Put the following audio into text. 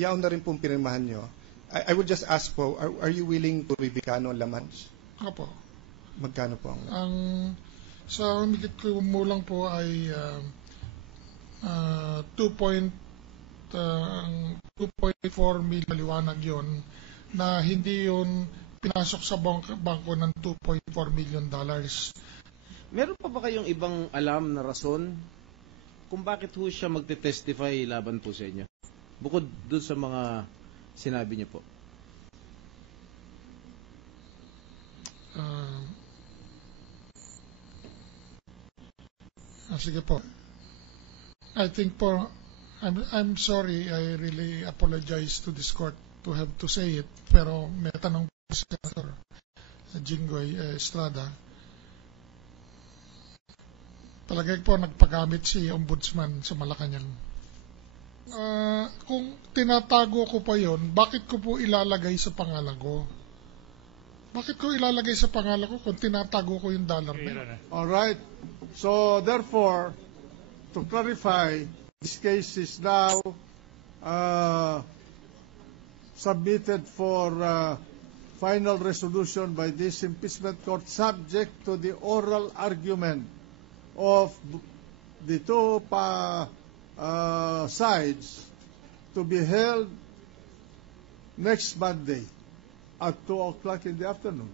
Yaon na rin pong pinirmahan nyo. I would just ask po, are you willing to bibigano ang laman? Opo. Magkano po ang laman? Ang sa umigit ko mulang po ay 2.4 million liwanag yon na hindi yun pinasok sa bangko ng $2.4 million. Meron pa ba kayong ibang alam na rason kung bakit ho siya magte-testify laban po sa inyo? Bukod doon sa mga sinabi niyo po. Sige po. I think po, I'm sorry, I really apologize to this court to have to say it, pero may tanong po si Senator Jinggoy Estrada. Palagay po nagpagamit si Ombudsman sa Malacanang. Kung tinatago ko pa yon, bakit ko po ilalagay sa pangalan ko? Bakit ko ilalagay sa pangalan ko kung tinatago ko yung dollar na? All right. So, therefore, to clarify, this case is now submitted for final resolution by this impeachment court subject to the oral argument of the two sides to be held next Monday at 2 o'clock in the afternoon.